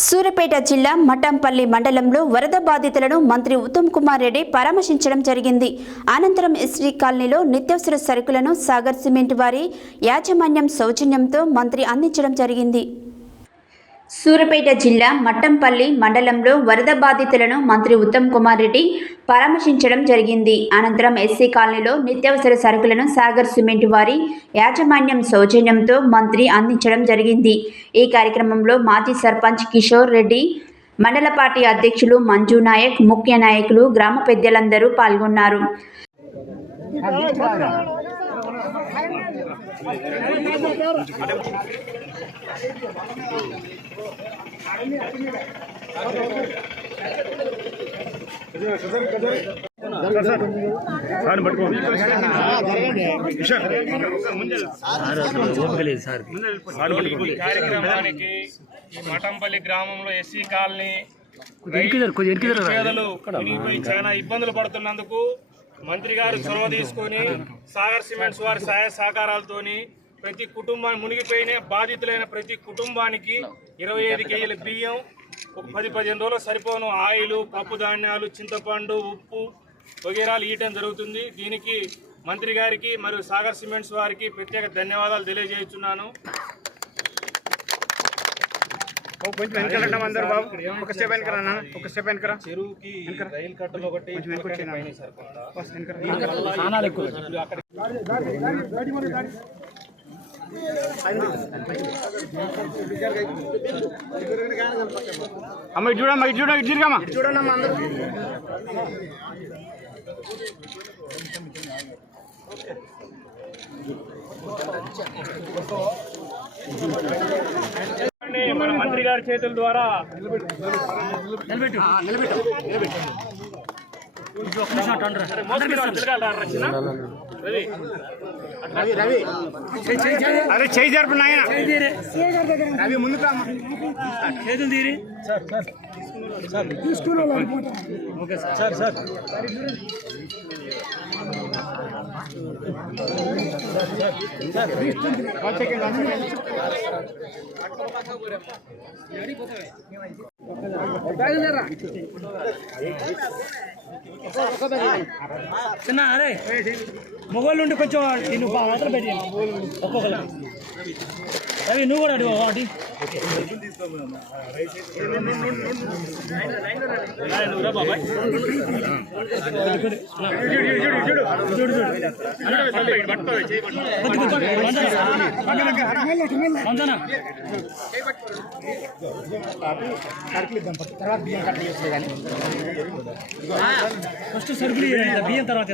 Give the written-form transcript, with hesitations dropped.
సూర్యాపేట జిల్లా మఠంపల్లి మండలంలో వరద బాధితులను మంత్రి ఉత్తమ్ కుమార్ రెడ్డి పరామర్శించడం జరిగింది. అనంతరం ఎస్టీ కాలనీలో నిత్యావసర సరుకులను సాగర్ సిమెంట్ వారి యాజమాన్యం సౌజన్యంతో మంత్రి అందించడం జరిగింది. సూర్యాపేట జిల్లా మఠంపల్లి మండలంలో వరద బాధితులను మంత్రి ఉత్తమ్ కుమార్ రెడ్డి పరామర్శించడం జరిగింది. అనంతరం ఎస్సీ కాలనీలో నిత్యావసర సరుకులను సాగర్ సిమెంట్ వారి యాజమాన్యం సౌజన్యంతో మంత్రి అందించడం జరిగింది. ఈ కార్యక్రమంలో మాజీ సర్పంచ్ కిషోర్ రెడ్డి, మండల పార్టీ అధ్యక్షులు మంజు నాయక్, ముఖ్య నాయకులు, గ్రామ పెద్దలందరూ పాల్గొన్నారు. కార్యక్రమానికి ఈ మఠంపల్లి గ్రామంలో ఎస్సీ కాలనీ పేదలు చాలా ఇబ్బందులు పడుతున్నందుకు మంత్రి గారు చొరవ తీసుకొని సాగర్ సిమెంట్స్ వారి సహాయ సహకారాలతోని ప్రతి కుటుంబాన్ని మునిగిపోయిన బాధితులైన ప్రతి కుటుంబానికి 25 కేజీల బియ్యం, ఒక 10-15 రోజులు సరిపోను ఆయిల్, పప్పు ధాన్యాలు, చింతపండు, ఉప్పు వగేరాలు ఇవ్వటం జరుగుతుంది. దీనికి మంత్రి గారికి మరియు సాగర్ సిమెంట్స్ వారికి ప్రత్యేక ధన్యవాదాలు తెలియజేస్తున్నాను. చెరువుకి రైలు కట్టలు ఒకటి అమ్మ చూడమ్మా చూడమ్మా చూడమ్మా అందరూ మన మంత్రి గారి చేతుల ద్వారా అరే చేయి జరుపు నాయన రవి ముందు చేతులు తీరి ఓకే సార్ సార్ చిన్న అరే మొగోళ్ళు ఉండి కొంచెం నువ్వు మాత్రం పెట్టి ఒక్కొక్కరు అవి నువ్వు కూడా అడిగి ఒకటి ఫస్ట్ సరుకులు బియ్యం తర్వాత